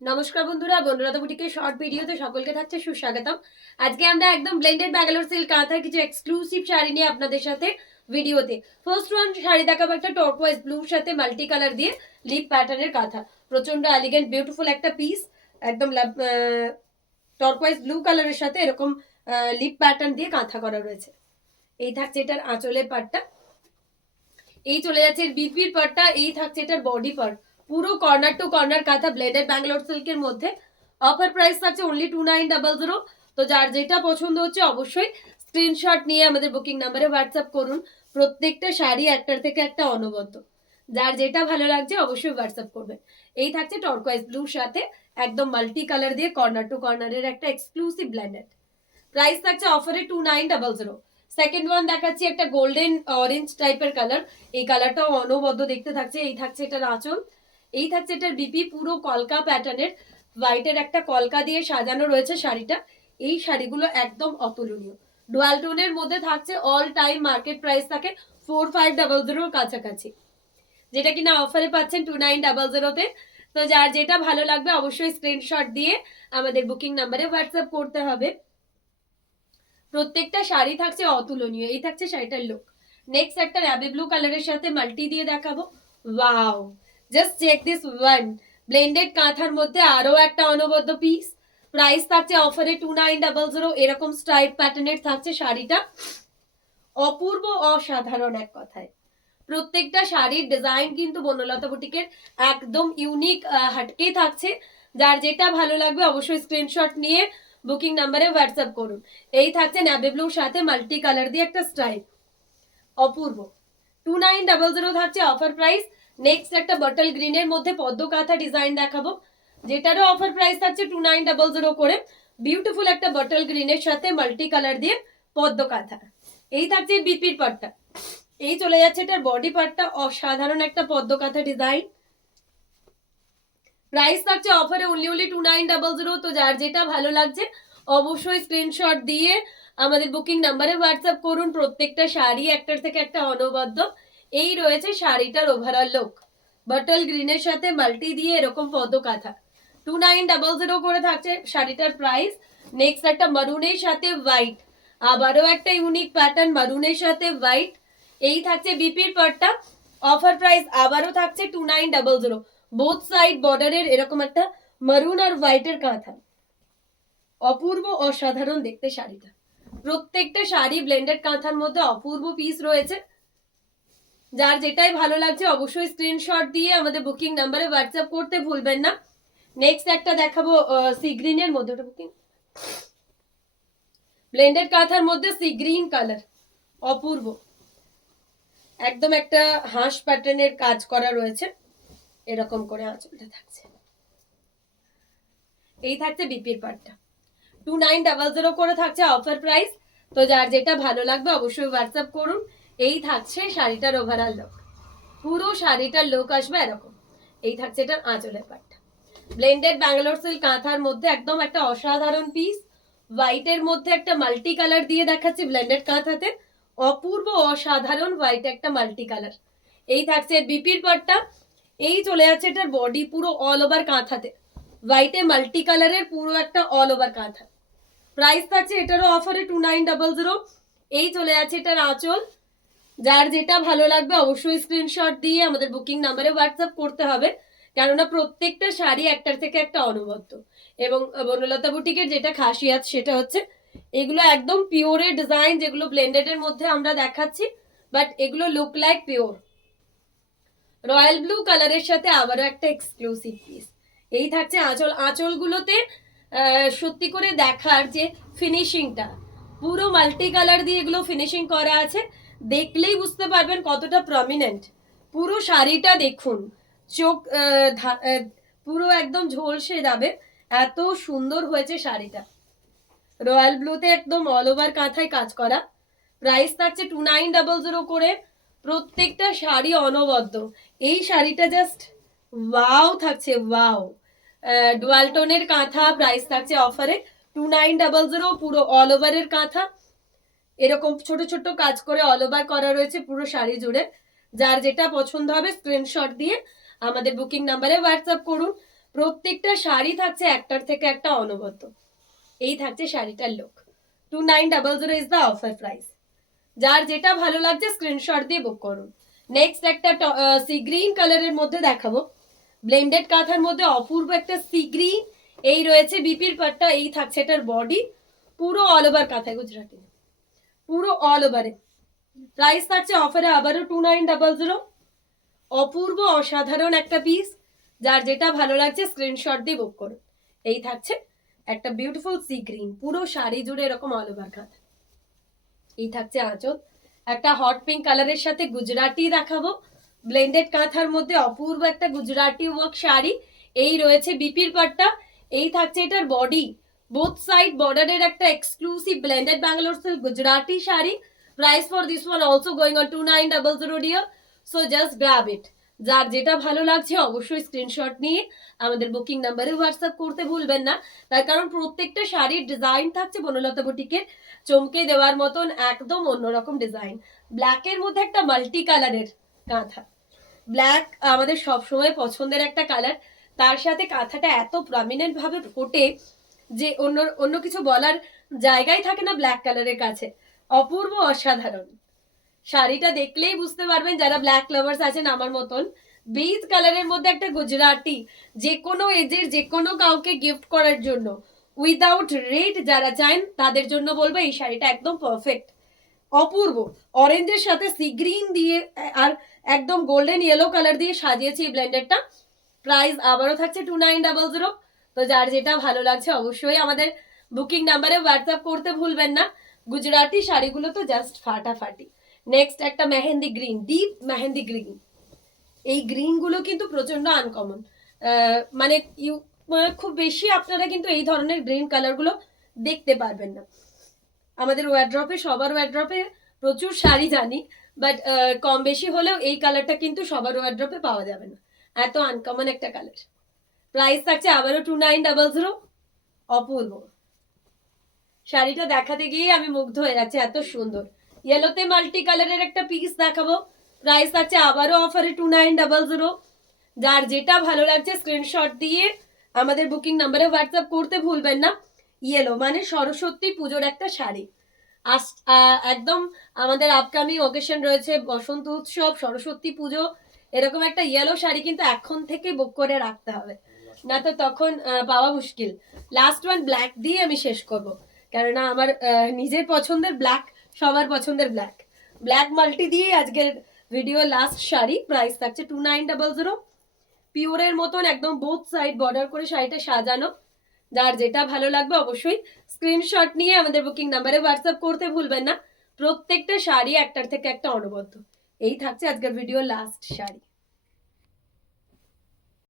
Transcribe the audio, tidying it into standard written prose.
নমস্কার বন্ধুরা, বন্ধুরা বুটিকের শর্ট ভিডিওতে সকলকে থাকছে সুস্বাগতম। আজকে আমরা একদম ব্লেন্ডেড ব্যাঙ্গালোর সিল্ক কাঁথার কিছু এক্সক্লুসিভ শাড়ি নিয়ে আপনাদের সাথে ভিডিওতে ফার্স্ট ওয়ান শাড়ি দেখাবো একটা টর্কোয়াইজ ব্লুর সাথে মাল্টি কালার দিয়ে লিপ প্যাটার্নের কাঁথা। প্রচন্ড এলিগেন্ট বিউটিফুল একটা পিস, একদম টর্কোয়াইজ ব্লু কালারের সাথে এরকম লিপ প্যাটার্ন দিয়ে কাঁথা করা রয়েছে। এই থাকছে এটার আঁচলের পাটটা, এই চলে যাচ্ছে এর বিপির পাটটা, এই থাকছে এটার বডি পার্ট। পুরো কর্নার টু কর্নার কাঁথা ব্লেন্ডেড ব্যাঙ্গালোর সিল্কের মধ্যে। অফার প্রাইস থাকছে অনলি 2900। তো যার যেটা পছন্দ হচ্ছে অবশ্যই স্ক্রিনশট নিয়ে আমাদের বুকিং নাম্বারে হোয়াটসঅ্যাপ করুন। প্রত্যেকটা শাড়ি একটার থেকে একটা অনবদ্য, যার যেটা ভালো লাগছে অবশ্যই হোয়াটসঅ্যাপ করবেন। এই থাকছে টর্কোয়াইজ ব্লুর সাথে একদম মাল্টি কালার দিয়ে কর্নার টু কর্নারের একটা এক্সক্লুসিভ ব্লেন্ডেড। প্রাইস থাকছে অফারে 2900। সেকেন্ড ওয়ান দেখাচ্ছি একটা গোল্ডেন অরেঞ্জ টাইপের কালার। এই কালারটাও অনবদ্য দেখতে থাকছে। এই থাকছে এটার আঁচল, এই থাকছে এটার বিপি। পুরো কলকা প্যাটার্নের হোয়াইটের একটা কলকা দিয়ে সাজানো রয়েছে শাড়িটা। এই শাড়িগুলো একদম অতুলনীয়। ডুয়াল টোনের মধ্যে থাকছে। অল টাইম মার্কেট প্রাইস থাকে 4500 কাছাকাছি, যেটা কিনা অফারে পাচ্ছেন 2900-তে। তো যার যেটা ভালো লাগবে অবশ্যই স্ক্রিনশট দিয়ে আমাদের বুকিং নাম্বারে হোয়াটসঅ্যাপ করতে হবে। প্রত্যেকটা শাড়ি থাকছে অতুলনীয়। এই থাকছে শাড়িটার লুক। নেক্সট একটা নেভি ব্লু কালারের সাথে মাল্টি দিয়ে দেখাবো। Wow, just check this one. Blended কাঁথার মধ্যে আরো একটা অনবদ্য পিস। প্রাইস থাকছে অফারে 2900। এরকম স্ট্রাইপ প্যাটার্নের থাকছে শাড়িটা। অপূর্ব, অসাধারণ এক কথায়। প্রত্যেকটা শাড়ির ডিজাইন কিন্তু বনলতা বুটিকের একদম ইউনিক হাটকেই থাকছে। যার যেটা ভালো লাগবে অবশ্যই স্ক্রিনশট নিয়ে বুকিং নাম্বারে হোয়াটসঅ্যাপ করুন। এই থাকছে নেভি ব্লুর সাথে মাল্টি কালার দিয়ে একটা স্টাইল, অপূর্ব। 2900 থাকছে অফার প্রাইস। নেক্সট একটা বটল গ্রিনের মধ্যে পদ্ম কাঁথা ডিজাইন দেখাবো, যেটারও অফার প্রাইস থাকছে 2900 করে। বিউটিফুল একটা বটল গ্রিনের সাথে মাল্টি কালার দিয়ে পদ্ম কাঁথা। এই থাকছে বিপির পাটটা, এই চলে যাচ্ছে এটার বডি পার্টটা। অসাধারণ একটা পদ্ম কাঁথা ডিজাইন। প্রাইস থাকছে অফারে অনলি 2900। তো যার যেটা ভালো লাগছে অবশ্যই স্ক্রিনশট দিয়ে আমাদের বুকিং নাম্বারে হোয়াটসঅ্যাপ করুন। প্রত্যেকটা শাড়ি একটার থেকে একটা অনবদ্য। এই রয়েছে শাড়িটার ওভারঅল লুক। বটল গ্রিনের সাথে মাল্টি দিয়ে এরকম পদ্ম কাঁথা। 2900 করে থাকছে শাড়িটার প্রাইস। নেক্সট একটা মারুনের সাথে হোয়াইট, আবারও একটা ইউনিক প্যাটার্ন মারুনের সাথে হোয়াইট। এই থাকছে বিপির পার্টটা। অফার প্রাইস আবারও থাকছে 2900। বোথ সাইড বর্ডারের এরকম একটা মারুন আর হোয়াইটের কাঁথা। অপূর্ব, অসাধারণ দেখতে শাড়িটা। প্রত্যেকটা শাড়ি ব্লেন্ডেড কাঁথার মধ্যে অপূর্ব পিস রয়েছে। যার যেটাই ভালো লাগছে অবশ্যই স্ক্রিনশট দিয়ে আমাদের বুকিং নাম্বারে হোয়াটসঅ্যাপ করতে ভুলবেন না। নেক্সট একটা দেখাবো সি গ্রিনের মধ্যে, ওটা বুকিং ব্লেন্ডেড কাঁথার মধ্যে সি গ্রিন কালার, অপূর্ব। একদম একটা হাঁস প্যাটার্নের কাজ করা রয়েছে, এরকম করে আঁচলটা থাকছে। এই থাকছে বিপির পার্টটা। 2900 করে থাকছে অফার প্রাইস। তো যার যেটা ভালো লাগবে অবশ্যই হোয়াটসঅ্যাপ করুন। এই থাকছে শাড়িটার ওভারঅল লুক। পুরো শাড়িটার লুক আসবে এরকম। এই থাকছে এটার আঁচলের পার্টটা। ব্লেন্ডেড ব্যাঙ্গালোর সিল্ক কাঁথার মধ্যে একদম একটা অসাধারণ পিস। হোয়াইটের মধ্যে একটা মাল্টি কালার দিয়ে দেখাচ্ছি ব্লেন্ডেড কাঁথাতে। অপূর্ব, অসাধারণ হোয়াইট একটা মাল্টি কালার। এই থাকছে বিপির পার্টটা। এই চলে যাচ্ছে এটার বডি, পুরো অল ওভার কাঁথাতে হোয়াইটে মাল্টি কালারের পুরো একটা অল ওভার কাঁথা। প্রাইস থাকছে এটারও অফারে 2900। এই চলে যাচ্ছে এটার আঁচল। যার যেটা ভালো লাগবে অবশ্যই স্ক্রিনশট দিয়ে আমাদের বুকিং নাম্বারে হোয়াটসঅ্যাপ করতে হবে, কেননা প্রত্যেকটা শাড়ি একটার থেকে একটা অনবদ্য। এবং বনলতা বুটিকের যেটা খাসিয়াত সেটা হচ্ছে এগুলো একদম পিওরের ডিজাইন, যেগুলো ব্লেন্ডেড এর মধ্যে আমরা দেখাচ্ছি, বাট এগুলো look like pure. Royal blue কালারের সাথে আবারও একটা এক্সক্লুসিভ পিস। এই থাকছে আঁচল। আঁচলগুলোতে সত্যি করে দেখার যে ফিনিশিংটা, পুরো মাল্টি কালার দিয়ে এগুলো ফিনিশিং করা আছে। দেখলেই বুঝতে পারবেন কতটা প্রমিনেন্ট। পুরো শাড়িটা দেখুন, চোখ পুরো একদম ঝলসে যাবে, এত সুন্দর হয়েছে শাড়িটা। রয়্যাল ব্লুতে একদম অল ওভার কাঁথায় কাজ করা। প্রাইস থাকছে 2900 করে। প্রত্যেকটা শাড়ি অনবদ্য। এই শাড়িটা জাস্ট ওয়াও থাকছে, ওয়াও। ডুয়াল টোনের কাঁথা। প্রাইস থাকছে অফারে 2900। পুরো অল ওভারের কাঁথা, এরকম ছোট ছোট কাজ করে অল ওভার করা রয়েছে পুরো শাড়ি জুড়ে। যার যেটা পছন্দ হবে স্ক্রিনশট দিয়ে আমাদের বুকিং নাম্বারে হোয়াটসঅ্যাপ করুন। প্রত্যেকটা শাড়ি থাকছে একটার থেকে একটা অনবদ্য। এই থাকছে শাড়িটার look. 2900 is the offer price. যার যেটা ভালো লাগছে স্ক্রিনশট দিয়ে বুক করুন। নেক্সট একটা সি গ্রিন কালারের মধ্যে দেখাবো, ব্লেন্ডেড কাঁথার মধ্যে অপূর্ব একটা সি গ্রিন। এই রয়েছে বিপির পাট্টা, এই থাকছে এটার বডি, পুরো অল ওভার কাঁথায় গুজরাটি, পুরো অল ওভারে। প্রাইস থাকছে অফারে আবারও 2900। অপূর্ব অসাধারণ একটা পিস, যার যেটা ভালো লাগছে স্ক্রিনশট দিয়ে বুক করুন। এই থাকছে একটা বিউটিফুল সি গ্রিন, পুরো শাড়ি জুড়ে এরকম অল ওভার কাঁথা। এই থাকছে আঁচল, একটা হট পিঙ্ক কালারের সাথে গুজরাটি দেখাবো, ব্লেন্ডেড কাঁথার মধ্যে অপূর্ব একটা গুজরাটি ওয়ার্ক শাড়ি। এই রয়েছে বিপির পাট্টা, এই থাকছে এটার বডি, বোথ সাইড বর্ডারের একটা exclusive blended Bangalore silk Gujarati sari. Price for this one also going on 2900 dear. So just grab it. যার যেটা ভালো লাগছে অবশ্যই স্ক্রিনশট নিয়ে আমাদের বুকিং নাম্বারে হোয়াটসঅ্যাপ করতে ভুলবেন না। তার কারণ প্রত্যেকটা শাড়ির ডিজাইন থাকছে বনলতা বুটিকের চমকে দেওয়ার মতন একদম অন্যরকম ডিজাইন। ব্ল্যাকের মধ্যে একটা মাল্টি কালারের কাঁথা, ব্ল্যাক আমাদের সবসময় পছন্দের একটা কালার, তার সাথে কাঁথাটা এত প্রমিনেন্ট ভাবে ফোটে যে অন্য অন্য কিছু বলার জায়গায় থাকে না ব্ল্যাক কালারের কাছে। অপূর্ব অসাধারণ। শাড়িটা দেখলেই বুঝতে পারবেন যারা ব্ল্যাক লাভার্স আছেন আমার মতন। বেজ কালারের মধ্যে একটা গুজরাটি, যে কোনো এজের যে কোনো কাউকে গিফট করার জন্য উইদাউট রেড যারা চান তাদের জন্য বলবো এই শাড়িটা একদম পারফেক্ট। অপূর্ব অরেঞ্জের সাথে সি গ্রিন দিয়ে আর একদম গোল্ডেন ইয়েলো কালার দিয়ে সাজিয়েছি এই ব্লেন্ডারটা। প্রাইস আবারও থাকছে 2900। তো যার যেটা ভালো লাগছে অবশ্যই আমাদের বুকিং নাম্বারে হোয়াটসঅ্যাপ করতে ভুলবেন না। গুজরাটি শাড়িগুলো তো জাস্ট ফাটাফাটি। নেক্সট একটা mehendi green, deep mehendi green. এই গ্রিন গুলো কিন্তু প্রচন্ড আনকমন, মানে খুব বেশি আপনারা কিন্তু এই ধরনের গ্রিন কালার গুলো দেখতে পারবেন না আমাদের ওয়ার্ড্রপে। সবার ওয়ার্ড্রপে প্রচুর শাড়ি জানি, বাট কম বেশি হলেও এই কালারটা কিন্তু সবার ওয়ার্ড্রপে পাওয়া যাবে না, এত আনকমন একটা কালার। প্রাইস থাকছে আবারও 2900। অপূর্ব শাড়িটা দেখাতে গিয়ে আমি মুগ্ধ হয়ে যাচ্ছি, এত সুন্দর। ইয়েলোতে মাল্টি কালারের একটা পিস দেখাবো, প্রাইস থাকছে আবারও অফারে 2900। যার যেটা ভালো লাগছে স্ক্রিনশট দিয়ে আমাদের বুকিং নাম্বারে হোয়াটসঅ্যাপ করতে ভুলবেন না। ইয়েলো মানে সরস্বতী পুজোর একটা শাড়ি। একদম আমাদের আপকামিং অকেশন রয়েছে, বসন্ত উৎসব, সরস্বতী পুজো, এরকম একটা ইয়েলো শাড়ি কিন্তু এখন থেকে বুক করে রাখতে হবে, না তো তখন পাওয়া মুশকিল। লাস্ট ওয়ান ব্ল্যাক দিয়ে আমি শেষ করব, কেননা আমার নিজের পছন্দের ব্ল্যাক, সবার পছন্দের ব্ল্যাক। ব্ল্যাক মাল্টি দিয়ে আজকের ভিডিও লাস্ট শাড়ি। প্রাইস থাকছে 2900। পিওরের মতন একদম বোথ সাইড বর্ডার করে শাড়িটা সাজানো। যার যেটা ভালো লাগবে অবশ্যই স্ক্রিনশট নিয়ে আমাদের বুকিং নাম্বারে হোয়াটসঅ্যাপ করতে ভুলবেন না। প্রত্যেকটা শাড়ি একটার থেকে একটা অনবদ্য। এই থাকছে আজকের ভিডিও লাস্ট শাড়ি।